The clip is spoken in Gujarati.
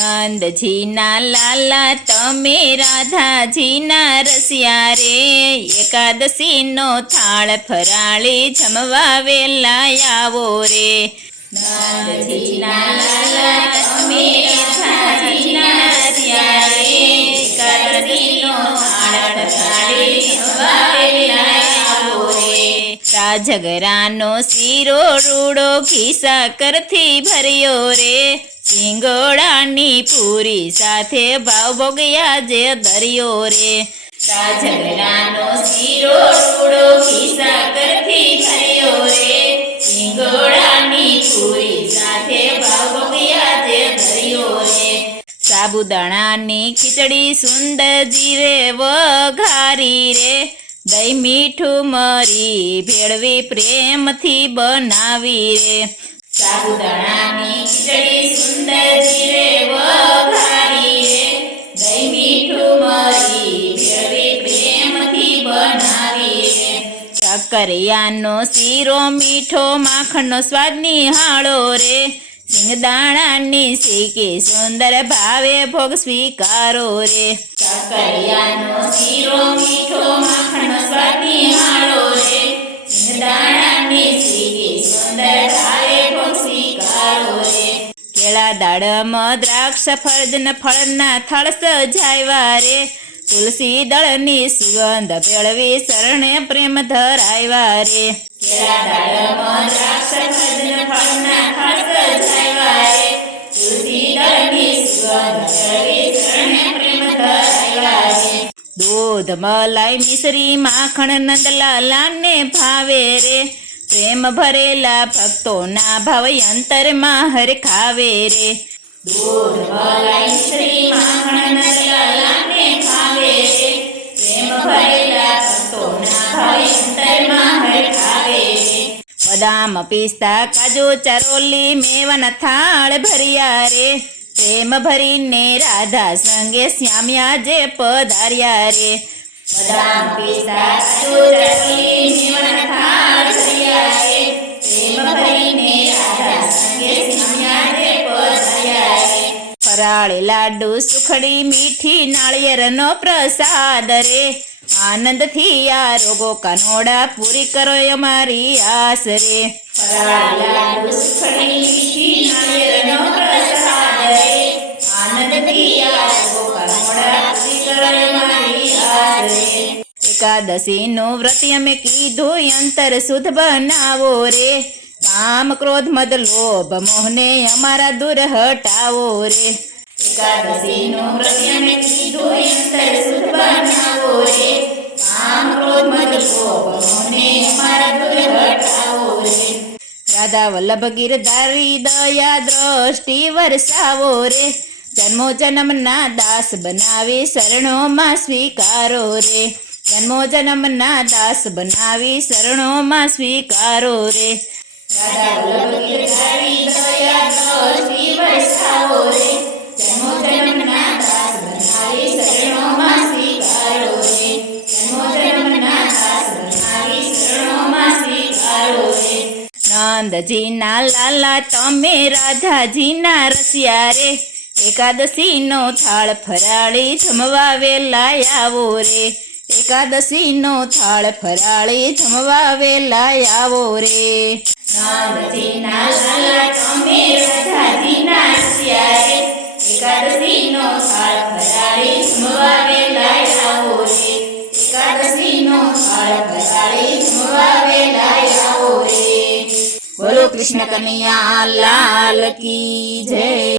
નંદજીના લાલા તમે રાધાજીના રસિયા રે, એકાદશીનો થાળ ફરાળી જમવા વેલા આવો રે। નંદજીના લાલા તમે રાધાજીના રસિયા રે, એકાદશીનો થાળ ફરાળી જમવા વેલા આવો રે। રાજગરાનો શીરો રૂડો ઘી સાકરથી ભર્યો રે, સિંગોડાની પૂરી સાથે ભાવ ભોગયા જે દરિયો રે। રાજગરાનો શીરો રૂડો ઘી સાકરથી ભર્યો રે, સિંગોડાની પૂરી સાથે ભાવ ભોગયા જે દરિયો રે। સાબુદાણાની ખીચડી સુંદર જીરે વઘારી રે, દહીં મીઠું મરી ભેળવી પ્રેમથી બનાવી રે। સાબુદાણાની ખીચડી સુંદર જીરે વઘારી રે, દહીં મીઠું મરી ભેળવી પ્રેમથી બનાવી રે। કાકરિયાનો શીરો મીઠો માખણનો સ્વાદ નિહાળો રે, સિંગદાણાની શીકી સુંદર ભાવે ભોગ સ્વીકારો રે। કાકરિયાનો શીરો મીઠો માખણનો સ્વાદ નિહાળો રે, સિંગદાણાની શીકી સુંદર ભાવે ભોગ સ્વીકારો રે। કેળા દાડમ દ્રાક્ષ ફળજન ફળના થળ સજાવ્યા રે, તુલસી દળની સુગંધ ભેળવી શરણે પ્રેમ ધરાવ્યા રે। કેળા દાડમ દ્રાક્ષ ફળજન ફળના થળ સજાવ્યા રે, તુલસી દળની સુગંધ ભેળવી શરણે પ્રેમ ધરાવ્યા રે। દૂધ મલાઈ મિશ્રી માખણ નંદલાલાને ભાવે રે, પ્રેમ ભરેલા ભક્તોના ભાવ અંતરમાં હરખાવે રે। દૂધ મલાઈ મિશ્રી માખણ નંદલાલાને ભાવે રે, પ્રેમ ભરેલા ભક્તોના ભાવ અંતરમાં હરખાવે રે। બદામ પિસ્તા કાજુ ચરોલી મેવાના થાળ ભર્યા રે, પ્રેમ ભરીને રાધા સંગે શ્યામ્યા જે પધાર્યા રે। બદામ પિસ્તા કાજુ ચરોલી મેવાના થાળ ભર્યા રે, પ્રેમ ભરીને રાધા સંગે શ્યામ્યા જે પધાર્યા રે। ફરાળી લાડુ સુખડી મીઠી નાળિયેરનો પ્રસાદ રે, આનંદથી આ રોગો કાનોડા પૂરી કરો અમારી આસ રે। ફરાળી લાડુ સુખડી મીઠી નાળિયેરનો પ્રસાદ રે, આનંદથી આ રોગો કાનોડા પૂરી કરો અમારી આસ રે। એકાદશીનું વ્રત અમે કીધું અંતર શુદ્ધ બનાવો રે, કામ ક્રોધ મદ લોભ મોહને અમારા દૂર હટાવો રે। એકાદશીનું વ્રત અમે કીધું અંતર શુદ્ધ બનાવો રે, કામ ક્રોધ મદ લોભ મોહને અમારા દૂર હટાવો રે। રાધા વલ્લભ ગિરધારી દયા દ્રષ્ટિ વરસાવો રે, જન્મો જન્મના દાસ બનાવી શરણોમાં સ્વીકારો રે। જન્મો જન્મના દાસ બનાવી શરણોમાં સ્વીકારો રે। રાધા વલ્લભ ગિરધારી દયા દ્રષ્ટિ વરસાવો રે, જન્મો જન્મના દાસ બનાવી શરણોમાં સ્વીકારો રે। જન્મો જન્મના દાસ બનાવી શરણોમાં સ્વીકારો રે। નંદજીના લાલા તમે રાધાજીના રસિયા રે, એકાદશીનો થાળ ફરાળી જમવા વેલા આવો રે। એકાદશીનો થાળ ફરાળી જમવા વેલા આવો રે। નંદજીના લાલા તમે રાધાજીના રસિયા રે, એકાદશીનો થાળ ફરાળી જમવા વેલા આવો રે। એકાદશીનો થાળ ફરાળી જમવા વેલા આવો રે। બોલો કૃષ્ણ કનૈયા લાલ કી જય।